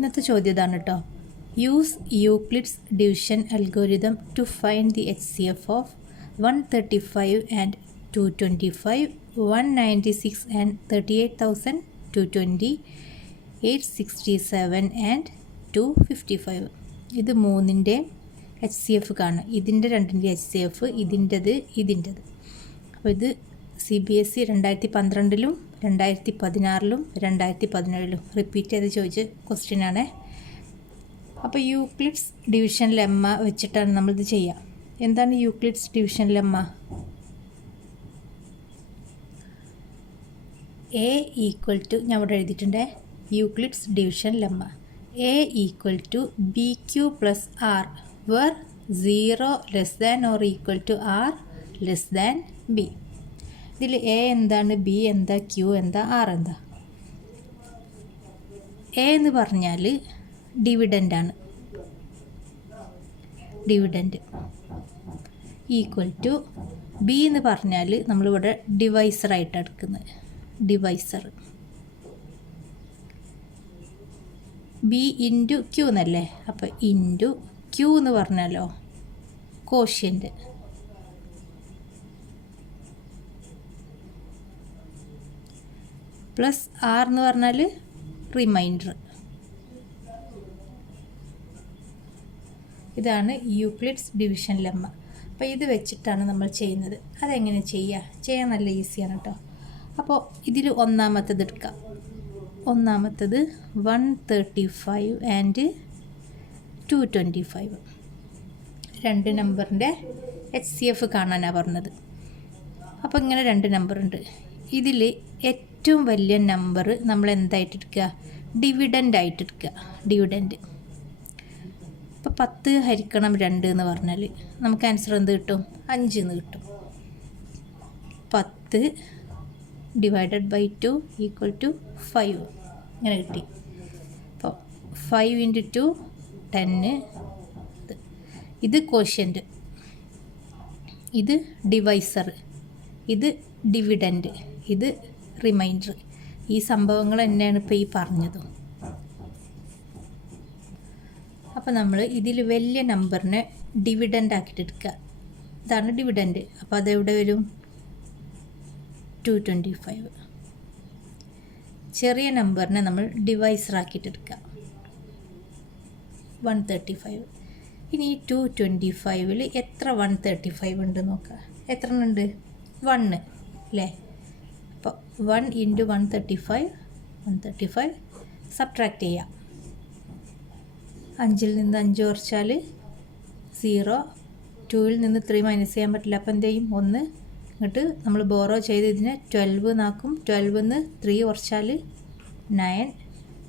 ഇന്നത്തെ ചോദ്യം ഇതാണ് കേട്ടോ. Use Euclid's division algorithm to find the HCF of 135 and 225, 196 and 38,220, 867 and 255. ഇത് മൂന്നിൻ്റെ HCF കാണും. ഇതിൻ്റെ രണ്ടിൻ്റെ HCF, ഇതിൻ്റെത്. അപ്പോൾ ഇത് CBSE 2012-ലും 2016-ലും 2017-ലും റിപ്പീറ്റ് ചെയ്ത് ചോദിച്ച ക്വസ്റ്റ്യനാണ്. അപ്പോൾ യൂക്ലിഡ്സ് ഡിവിഷൻ ലെമ്മ വെച്ചിട്ടാണ് നമ്മളിത് ചെയ്യുക. എന്താണ് യൂക്ലിഡ്സ് ഡിവിഷൻ ലെമ്മ? A = ഞാൻ ഇവിടെ എഴുതിയിട്ടുണ്ട്. Euclid's division lemma A = BQ + R where 0 less than or equal to R less than B. ഇതിൽ A എന്താണ്, B എന്താ, Q എന്താ, R എന്താ? A എന്ന് പറഞ്ഞാൽ ഡിവിഡൻ്റാണ്. ഡിവിഡൻറ്റ് ഈക്വൽ ടു B എന്ന് പറഞ്ഞാൽ നമ്മളിവിടെ ഡിവൈസറായിട്ട് എടുക്കുന്നത്. ഡിവൈസർ B ഇൻറ്റു Q എന്നല്ലേ. അപ്പോൾ ഇൻറ്റു Q എന്ന് പറഞ്ഞാലോ കോഷ്യൻ്റ്. പ്ലസ് R എന്ന് പറഞ്ഞാൽ റിമൈൻഡർ. ഇതാണ് യൂക്ലിഡ്സ് ഡിവിഷൻ ലെമ്മ. അപ്പോൾ ഇത് വെച്ചിട്ടാണ് നമ്മൾ ചെയ്യുന്നത്. അതെങ്ങനെ ചെയ്യാൻ നല്ല ഈസിയാണ് കേട്ടോ. അപ്പോൾ ഇതിൽ ഒന്നാമത്തത് എടുക്കാം. ഒന്നാമത്തത് 135 ആൻഡ് 225. രണ്ട് നമ്പറിൻ്റെ HCF കാണാനാണ് പറഞ്ഞത്. അപ്പോൾ ഇങ്ങനെ രണ്ട് നമ്പറുണ്ട്. ഇതിൽ ഏറ്റവും വലിയ നമ്പർ നമ്മൾ എന്തായിട്ട് എടുക്കുക? ഡിവിഡൻ്റ് ആയിട്ട് എടുക്കുക. ഡിവിഡൻറ്റ്. ഇപ്പോൾ 10 ഹരിക്കണം 2 എന്ന് പറഞ്ഞാൽ നമുക്ക് ആൻസർ എന്ത് കിട്ടും? 5 എന്ന് കിട്ടും. 10 ഡിവൈഡഡ് ബൈ 2 ഈക്വൽ ടു 5 ഇങ്ങനെ കിട്ടി. അപ്പോൾ 5 × 2 10. ഇത് കോഷ്യൻ്റ്, ഇത് ഡിവൈസർ, ഇത് ഡിവിഡൻറ്റ്, ഇത് റിമൈൻഡർ. ഈ സംഭവങ്ങൾ തന്നെയാണ് ഇപ്പോൾ ഈ പറഞ്ഞതും. അപ്പോൾ നമ്മൾ ഇതിൽ വലിയ നമ്പറിനെ ഡിവിഡൻ്റ് ആക്കിയിട്ട് എടുക്കുക. ഇതാണ് ഡിവിഡൻറ്റ്. അപ്പോൾ അതെവിടെ വരും? 225. ചെറിയ നമ്പറിനെ നമ്മൾ ഡിവൈസർ ആക്കിയിട്ട് എടുക്കുക. 135. ഇനി ഈ 225-ൽ എത്ര 135 ഉണ്ട് നോക്കുക. എത്ര ഉണ്ട്? 1 അല്ലേ. അപ്പോൾ 1 × 135 സബ്ട്രാക്റ്റ് ചെയ്യാം. 5-ൽ നിന്ന് 5 കുറച്ചാൽ 0. 2-ൽ നിന്ന് 3 മൈനസ് ചെയ്യാൻ പറ്റില്ല. അപ്പോൾ എന്ത് ചെയ്യും? 1. എന്നിട്ട് നമ്മൾ ബോറോ ചെയ്ത് ഇതിനെ 12 എന്നാക്കും. 12-ൽ നിന്ന് 3 കുറച്ചാൽ 9.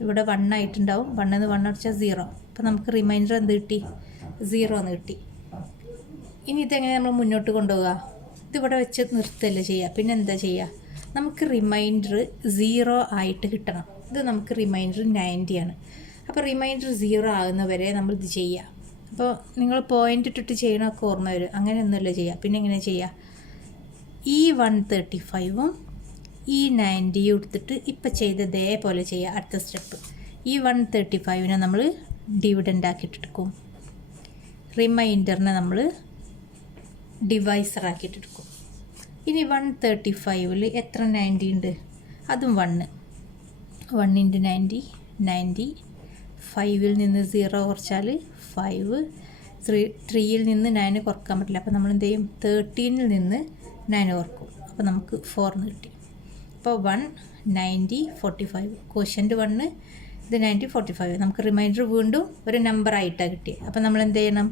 ഇവിടെ 1 ആയിട്ടുണ്ടാവും. 1-ൽ നിന്ന് 1 കുറച്ചാൽ 0. അപ്പോൾ നമുക്ക് റിമൈൻഡർ എന്ത് കിട്ടി? 0 എന്ന് കിട്ടി. ഇനി ഇതെങ്ങനെ നമ്മൾ മുന്നോട്ട് കൊണ്ടുപോകുക? ഇതിവിടെ വെച്ച് നിർത്തല്ലേ ചെയ്യുക. പിന്നെ എന്താ ചെയ്യുക? നമുക്ക് റിമൈൻഡർ 0 ആയിട്ട് കിട്ടണം. ഇത് നമുക്ക് റിമൈൻഡർ 90 ആണ്. അപ്പോൾ റിമൈൻഡർ 0 ആകുന്നവരെ നമ്മൾ ഇത് ചെയ്യുക. അപ്പോൾ നിങ്ങൾ പോയിൻ്റ് ഇട്ടിട്ട് ചെയ്യണമൊക്കെ ഓർമ്മ വരും. അങ്ങനെയൊന്നുമല്ല ചെയ്യുക. പിന്നെ എങ്ങനെ ചെയ്യുക? ഈ 135-ഉം ഈ 90-യും എടുത്തിട്ട് ഇപ്പം ചെയ്തതേപോലെ ചെയ്യുക. അടുത്ത സ്റ്റെപ്പ്, ഈ 135-നെ നമ്മൾ ഡിവിഡൻ്റ് ആക്കിയിട്ടെടുക്കും. റിമൈൻഡറിനെ നമ്മൾ ഡിവൈസർ ആക്കിയിട്ടെടുക്കും. ഇനി 135-ൽ എത്ര 90 ഉണ്ട്? അതും 1. 1 × 90 90. 5-ൽ നിന്ന് 0 കുറച്ചാൽ 5. 3-ൽ നിന്ന് 9 കുറക്കാൻ പറ്റില്ല. അപ്പോൾ നമ്മൾ എന്ത് ചെയ്യും? 13-ൽ നിന്ന് 9 കുറക്കും. അപ്പോൾ നമുക്ക് 4 എന്ന് കിട്ടി. അപ്പോൾ 1 90 45. ക്വഷ്യൻ്റ് 1, ഇത് 90 45. നമുക്ക് റിമൈൻഡർ വീണ്ടും ഒരു നമ്പറായിട്ടാണ് കിട്ടിയത്. അപ്പോൾ നമ്മൾ എന്ത് ചെയ്യണം?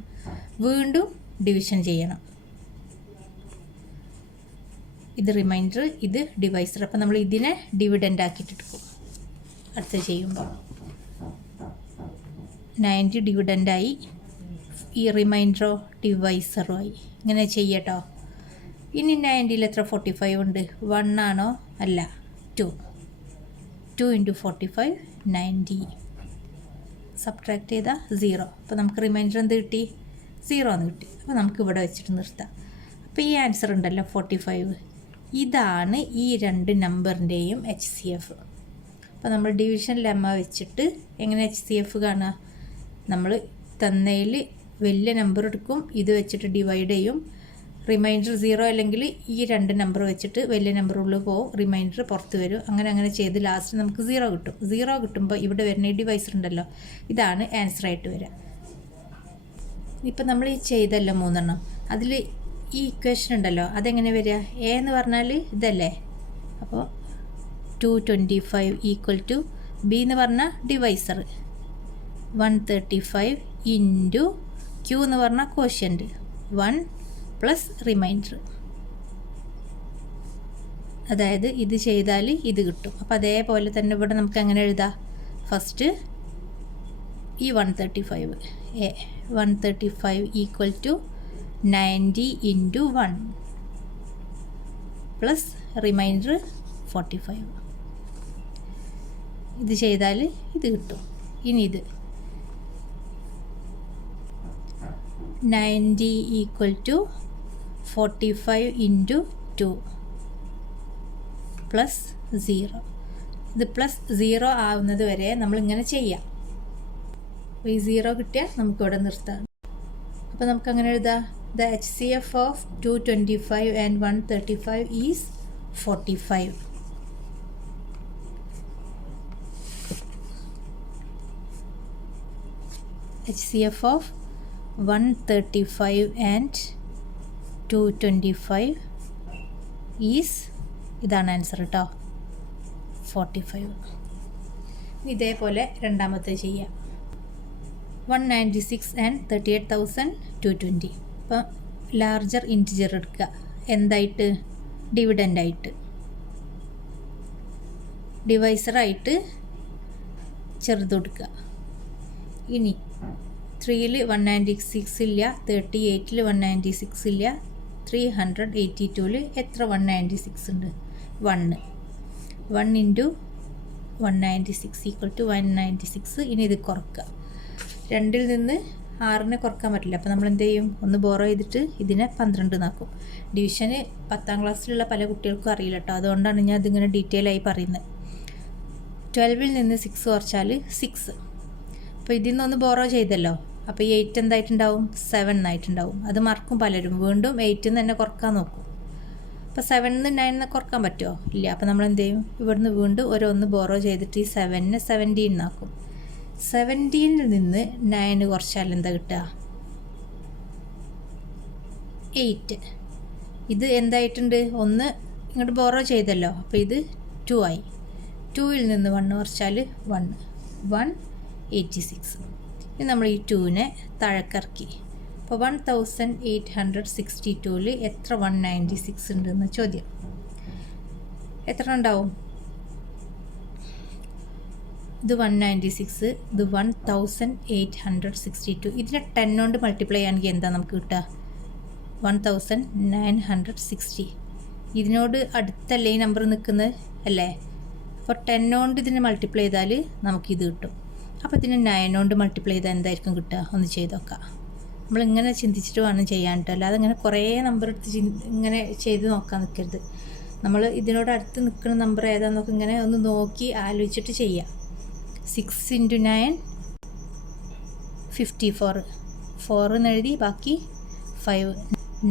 വീണ്ടും ഡിവിഷൻ ചെയ്യണം. ഇത് റിമൈൻഡർ, ഇത് ഡിവൈസർ. അപ്പോൾ നമ്മൾ ഇതിനെ ഡിവിഡൻ്റ് ആക്കിയിട്ടെടുക്കും. അടുത്ത ചെയ്യുമ്പോൾ 90 ഡിവിഡൻ്റായി, ഈ റിമൈൻഡറോ ഡിവൈസറോ ആയി. ഇങ്ങനെ ചെയ്യട്ടോ. ഇനി 90-ൽ എത്ര 45 ഉണ്ട്? 1 ആണോ? അല്ല, 2. 2 × 45 90. സബ്ട്രാക്ട് ചെയ്താൽ 0. അപ്പോൾ നമുക്ക് റിമൈൻഡർ എന്ത് കിട്ടി? 0 എന്ന് കിട്ടി. അപ്പോൾ നമുക്ക് ഇവിടെ വെച്ചിട്ട് നിർത്താം. അപ്പോൾ ഈ ആൻസർ ഉണ്ടല്ലോ 45. ഇതാണ് ഈ രണ്ട് നമ്പറിൻ്റെയും HCF. അപ്പോൾ നമ്മൾ ഡിവിഷൻ ലെമ്മ വെച്ചിട്ട് എങ്ങനെ HCF കാണുക? നമ്മൾ തന്നതിൽ വലിയ നമ്പർ എടുക്കും, ഇത് വെച്ചിട്ട് ഡിവൈഡ് ചെയ്യും. റിമൈൻഡർ 0 അല്ലെങ്കിൽ ഈ 2 നമ്പർ വെച്ചിട്ട് വലിയ നമ്പർ ഉള്ളിൽ പോകും, റിമൈൻഡർ പുറത്ത് വരും. അങ്ങനെ ചെയ്ത് ലാസ്റ്റ് നമുക്ക് 0 കിട്ടും. 0 കിട്ടുമ്പോൾ ഇവിടെ വരുന്ന ഡിവൈസർ ഉണ്ടല്ലോ, ഇതാണ് ആൻസർ ആയിട്ട് വരിക. ഇപ്പം നമ്മൾ ഈ ചെയ്തല്ലോ 3 എണ്ണം, അതിൽ ഈ ഇക്വേഷൻ ഉണ്ടല്ലോ അതെങ്ങനെ വരിക? എ എന്ന് പറഞ്ഞാൽ ഇതല്ലേ, അപ്പോൾ 225 ഈക്വൽ ടു ബി എന്ന് പറഞ്ഞാൽ ഡിവൈസർ 135 ഇൻറ്റു ക്യൂ എന്ന് പറഞ്ഞാൽ കോഷ്യൻ്റ് 1 പ്ലസ് റിമൈൻഡർ. അതായത് ഇത് ചെയ്താൽ ഇത് കിട്ടും. അപ്പോൾ അതേപോലെ തന്നെ ഇവിടെ നമുക്ക് എങ്ങനെ എഴുതാം? ഫസ്റ്റ് ഈ 135 equal to 90 into 1 plus remainder 45. ഇത് ചെയ്താൽ ഇത് കിട്ടും. ഇനി ഇത് 90 ഈക്വൽ ടു 45 ഇൻറ്റു 2 പ്ലസ് 0. ഇത് പ്ലസ് 0 ആവുന്നത് വരെ നമ്മളിങ്ങനെ ചെയ്യാം. അപ്പോൾ ഈ 0 കിട്ടിയാൽ നമുക്കിവിടെ നിർത്താം. അപ്പോൾ നമുക്കങ്ങനെ എഴുതാം, the HCF of 225 and 135 is 45. HCF of 135 and 225 is, ഇതാണ് ആൻസർ കേട്ടോ, 45. ഇതേപോലെ രണ്ടാമത്തെ ചെയ്യാം. 196 and 38,220. അപ്പം ലാർജർ ഇൻറ്റിജർ എടുക്കുക. എന്തായിട്ട്? ഡിവിഡൻ്റായിട്ട്. ഡിവൈസറായിട്ട് ചെറുതെടുക്കുക. ഇനി 3ൽ 196 ഇല്ല, 38ൽ 196 ഇല്ല, 382ൽ എത്ര 196 ഉണ്ട്? 1 ഇൻറ്റു 196 ഈക്വൽ ടു 196. ഇനി ഇത് കുറക്കുക. 2ൽ നിന്ന് 6നെ കുറക്കാൻ പറ്റില്ല, അപ്പോൾ നമ്മൾ എന്ത് ചെയ്യും? ഒന്ന് ബോറോ ചെയ്തിട്ട് ഇതിനെ 12 നാക്കും. ഡിവിഷന് 10ാം ക്ലാസ്സിലുള്ള പല കുട്ടികൾക്കും അറിയില്ല കേട്ടോ, അതുകൊണ്ടാണ് ഞാൻ ഇതിങ്ങനെ ഡീറ്റെയിൽ ആയി പറയുന്നത്. 12ൽ നിന്ന് 6 കുറച്ചാൽ 6. അപ്പോൾ ഇതിൽ നിന്നൊന്ന് ബോറോ ചെയ്തല്ലോ, അപ്പോൾ ഈ 8 എന്തായിട്ടുണ്ടാവും? 7 എന്നായിട്ടുണ്ടാവും. അത് മറക്കും പലരും, വീണ്ടും 8 തന്നെ കുറക്കാൻ നോക്കും. അപ്പോൾ 7 9 കുറക്കാൻ പറ്റുമോ? ഇല്ല. അപ്പോൾ നമ്മൾ എന്ത് ചെയ്യും? ഇവിടുന്ന് വീണ്ടും ഒന്ന് ബോറോ ചെയ്തിട്ട് ഈ 7നെ 17 ആക്കും. 17ൽ നിന്ന് 9 കുറച്ചാൽ എന്താ കിട്ടുക? 8. ഇത് എന്തായിട്ടുണ്ട്? ഒന്ന് ഇങ്ങോട്ട് ബോറോ ചെയ്തല്ലോ, അപ്പോൾ ഇത് 2 ആയി. 2ൽ നിന്ന് 1 കുറച്ചാൽ 186. ഇനി നമ്മൾ ഈ 2നെ താഴെക്കിറക്കി. അപ്പോൾ 1862ൽ എത്ര 196 ഉണ്ടെന്ന് ചോദ്യം. എത്ര ഉണ്ടാവും? ഇത് 196, ഇത് 1862. ഇതിനെ 10 കൊണ്ട് മൾട്ടിപ്ലൈ ആണെങ്കിൽ എന്താ നമുക്ക് കിട്ടുക? 1960. ഇതിനോട് അടുത്തല്ലേ ഈ നമ്പർ നിൽക്കുന്നത് അല്ലേ? അപ്പോൾ 10 കൊണ്ട് ഇതിനെ മൾട്ടിപ്ലൈ ചെയ്താൽ നമുക്കിത് കിട്ടും. അപ്പോൾ ഇതിനെ 9 കൊണ്ട് മൾട്ടിപ്ലൈ ചെയ്താൽ എന്തായിരിക്കും കിട്ടുക? ഒന്ന് ചെയ്ത് നോക്കാം. നമ്മളിങ്ങനെ ചിന്തിച്ചിട്ട് വേണം ചെയ്യാൻ കേട്ടോ, അല്ലാതെ ഇങ്ങനെ കുറേ നമ്പർ എടുത്ത് ഇങ്ങനെ ചെയ്ത് നോക്കാൻ നിൽക്കരുത്. നമ്മൾ ഇതിനോട് അടുത്ത് നിൽക്കുന്ന നമ്പർ ഏതാണെന്നൊക്കെ ഇങ്ങനെ ഒന്ന് നോക്കി ആലോചിച്ചിട്ട് ചെയ്യാം. 6 ഇൻറ്റു 9 54. 4 എന്നെഴുതി, ബാക്കി 5.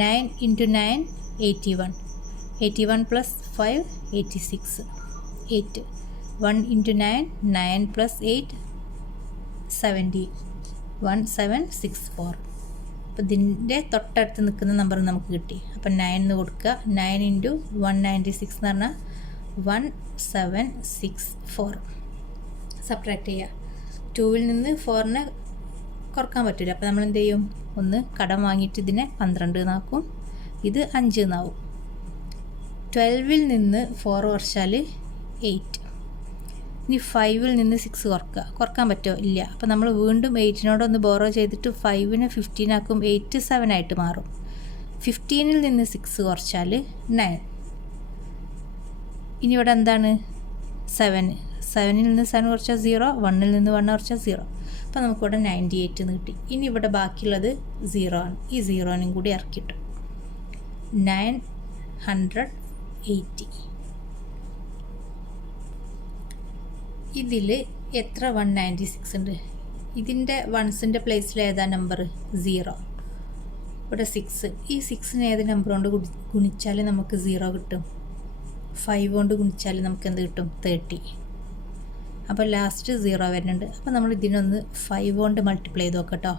9 ഇൻറ്റു 9 81. 81 പ്ലസ് 5 86. 8. 1 into 9 9 plus 8 70. 1764. അപ്പോൾ ഇതിൻ്റെ തൊട്ടടുത്ത് നിൽക്കുന്ന നമ്പർ നമുക്ക് കിട്ടി. അപ്പം 9 എന്ന് കൊടുക്കുക. 9 ഇൻറ്റു 196 എന്ന് പറഞ്ഞാൽ 1764. സബ്ട്രാക്ട് ചെയ്യുക. 2ൽ നിന്ന് 4നെ കുറക്കാൻ പറ്റില്ല, അപ്പോൾ നമ്മൾ എന്ത് ചെയ്യും? ഒന്ന് കടം വാങ്ങിയിട്ട് ഇതിനെ 12 എന്നാക്കും, ഇത് 5 എന്നാവും. 12ൽ നിന്ന് 4 കുറച്ചാൽ 8. ഇനി 5ൽ നിന്ന് 6 കുറക്കാൻ പറ്റുമോ? ഇല്ല. അപ്പോൾ നമ്മൾ വീണ്ടും 8നോടൊന്ന് ബോറോ ചെയ്തിട്ട് 5നെ 15 ആക്കും, 8 7 ആയിട്ട് മാറും. 15ൽ നിന്ന് 6 കുറച്ചാൽ 9. ഇനി ഇവിടെ എന്താണ്? 7. 7ൽ നിന്ന് 7 കുറച്ചാൽ 0, 1ൽ നിന്ന് 1 കുറച്ചാൽ 0. അപ്പോൾ നമുക്കിവിടെ 98 എന്ന് കിട്ടി. ഇനി ഇവിടെ ബാക്കിയുള്ളത് 0 ആണ്. ഈ 0നും കൂടി ഇറക്കിയിട്ടു 980. ഇതിൽ എത്ര 196 ഉണ്ട്? ഇതിൻ്റെ വൺസിൻ്റെ പ്ലേസിൽ ഏതാ നമ്പർ? 0. ഇവിടെ 6. ഈ 6ന് ഏത് നമ്പർ കൊണ്ട് ഗുണിച്ചാൽ നമുക്ക് 0 കിട്ടും? 5 കൊണ്ട് ഗുണിച്ചാൽ നമുക്ക് എന്ത് കിട്ടും? 30. അപ്പോൾ ലാസ്റ്റ് 0 വരുന്നുണ്ട്. അപ്പോൾ നമ്മൾ ഇതിനൊന്ന് 5 കൊണ്ട് മൾട്ടിപ്ലൈ ചെയ്ത് നോക്കട്ടോ.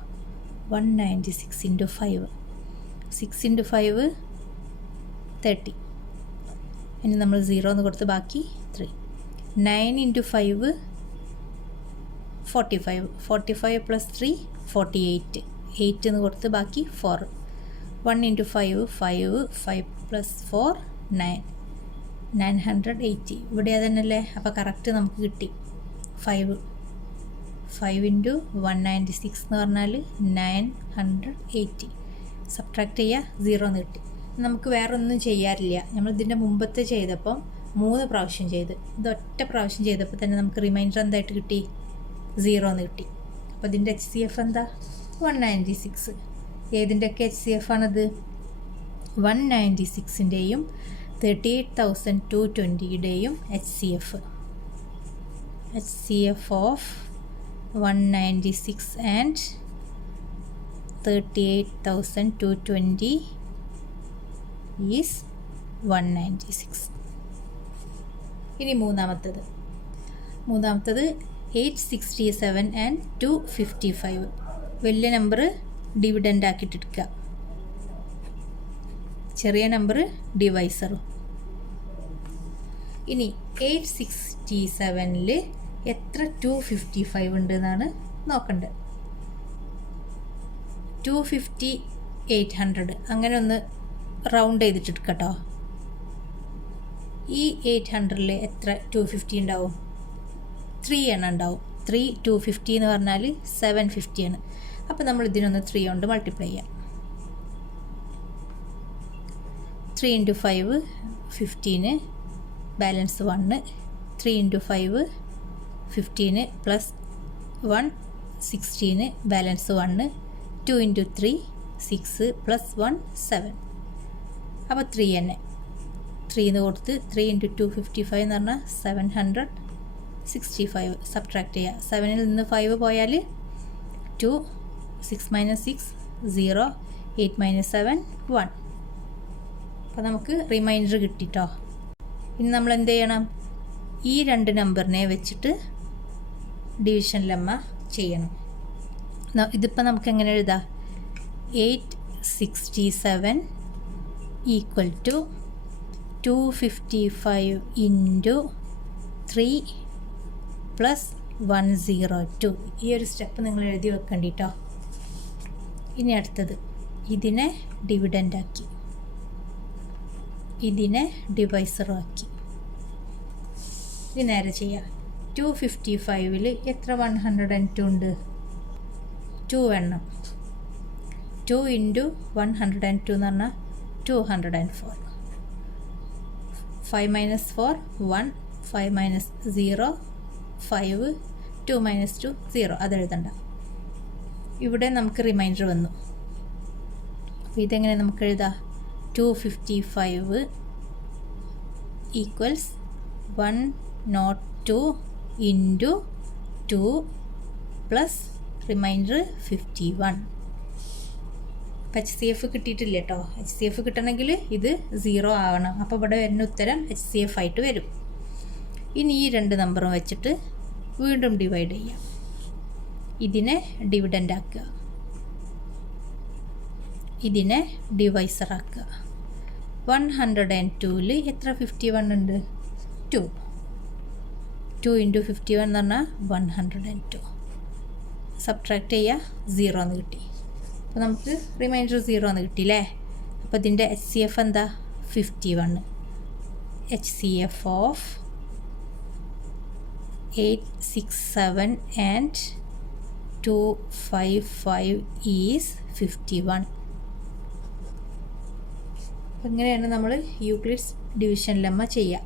196 ഇൻറ്റു 5. 6 ഇൻറ്റു 5 30. ഇനി നമ്മൾ 0 എന്ന് കൊടുത്ത് ബാക്കി 3. 9 ഇൻറ്റു 5 45. 45 പ്ലസ് 3 48. 8 എന്ന് കൊടുത്ത് ബാക്കി 4. 1 ഇൻറ്റു 5 5. 5 പ്ലസ് 4 9. 980. ഇവിടെ അതന്നെയല്ലേ? അപ്പോൾ കറക്റ്റ് നമുക്ക് കിട്ടി. 5 ഇൻറ്റു 196 എന്ന് പറഞ്ഞാൽ 980. സബ്ട്രാക്ട് ചെയ്യുക, 0 എന്ന് കിട്ടി. നമുക്ക് വേറെ ഒന്നും ചെയ്യാറില്ല. നമ്മൾ ഇതിൻ്റെ മുമ്പത്തെ ചെയ്തപ്പം 3 പ്രാവശ്യം ചെയ്ത്, ഇത് ഒറ്റ പ്രാവശ്യം ചെയ്തപ്പോൾ തന്നെ നമുക്ക് റിമൈൻഡർ എന്തായിട്ട് കിട്ടി? 0 എന്ന് കിട്ടി. അപ്പോൾ ഇതിൻ്റെ HCF എന്താ? 196. ഏതിൻ്റെയൊക്കെ HCF ആണത്? 196ൻ്റെയും 38,220യുടെയും HCF ഓഫ് 196 ആൻഡ് 38,220 ഈസ് 196. ഇനി മൂന്നാമത്തത് 867 ആൻഡ് 255. വലിയ നമ്പർ ഡിവിഡൻ്റ് ആക്കിയിട്ടെടുക്കുക, ചെറിയ നമ്പർ ഡിവൈസറും. ഇനി 867ൽ എത്ര 255 ഉണ്ട് എന്നാണ് നോക്കേണ്ടത്. 250 800 അങ്ങനെ ഒന്ന് റൗണ്ട് ചെയ്തിട്ടെടുക്കട്ടോ. ഈ 800ൽ എത്ര 250 ഉണ്ടാവും? 3 എണ്ണം ഉണ്ടാവും. 3 250 എന്ന് പറഞ്ഞാൽ 750 ആണ്. അപ്പോൾ നമ്മൾ ഇതിനൊന്ന് 3 കൊണ്ട് മൾട്ടിപ്ലൈ ചെയ്യാം. 3 into 5 15, balance 1. 3 into 5 15 plus 1 16, balance 1. 2 into 3 6 plus 1 7. അപ്പോൾ 3 തന്നെ. 3 എന്ന് കൊടുത്ത് 3 ഇൻറ്റു 255 എന്ന് പറഞ്ഞാൽ 765. സബ്ട്രാക്ട് ചെയ്യുക. 7ൽ നിന്ന് 5 പോയാൽ 2. 6 മൈനസ് 6 0. 8 മൈനസ് 7 1. അപ്പോൾ നമുക്ക് റിമൈൻഡർ കിട്ടിട്ടോ. ഇനി നമ്മൾ എന്ത് ചെയ്യണം? ഈ 2 നമ്പറിനെ വെച്ചിട്ട് ഡിവിഷൻ ലെമ്മ ചെയ്യണം. ഇതിപ്പോൾ നമുക്ക് എങ്ങനെ എഴുതാം? 867 ഈക്വൽ ടു 255 ഇൻറ്റു 3 പ്ലസ് 102. ഈ ഒരു സ്റ്റെപ്പ് നിങ്ങൾ എഴുതി വെക്കണ്ടിട്ടോ. ഇനി അടുത്തത്, ഇതിനെ ഡിവിഡൻ്റ് ആക്കി, ഇതിനെ ഡിവൈസറും ആക്കി. ഇത് നേരെ ചെയ്യാം. 255ൽ എത്ര 102 ഉണ്ട്? 2 എണ്ണം. 2 ഇൻറ്റു 102 എന്ന് പറഞ്ഞാൽ 204. 5 മൈനസ് 4 1. 5 മൈനസ് 0 5. 2 മൈനസ് 2 0. അതെഴുതണ്ട. ഇവിടെ നമുക്ക് റിമൈൻഡർ വന്നു. അപ്പോൾ ഇതെങ്ങനെ നമുക്ക് എഴുതാം? 255 equals 102 into 2 plus reminder 51. HCF കിട്ടിയിട്ടില്ല കേട്ടോ. HCF കിട്ടണമെങ്കിൽ ഇത് 0 ആവണം. അപ്പോൾ ഇവിടെ വരുന്ന ഉത്തരം HCF ആയിട്ട് വരും. ഇനി ഈ 2 നമ്പറും വെച്ചിട്ട് വീണ്ടും ഡിവൈഡ് ചെയ്യാം. ഇതിനെ ഡിവിഡൻ്റ് ആക്കുക, ഇതിനെ ഡിവൈസർ ആക്കുക. 102ൽ എത്ര 51 ഉണ്ട്? 2. 2 ഇൻറ്റു 51 എന്ന് പറഞ്ഞാൽ 102. സബ്ട്രാക്ട് ചെയ്യുക, 0 എന്ന് കിട്ടി. അപ്പോൾ നമുക്ക് റിമൈൻഡർ 0 എന്ന് കിട്ടിയില്ലേ? അപ്പോൾ ഇതിൻ്റെ HCF എന്താ? 51. HCF of 867 and 255 is 51. അപ്പോൾ ഇങ്ങനെയാണ് നമ്മൾ യൂക്ലിഡ്സ് ഡിവിഷൻ ലെമ്മ ചെയ്യുക.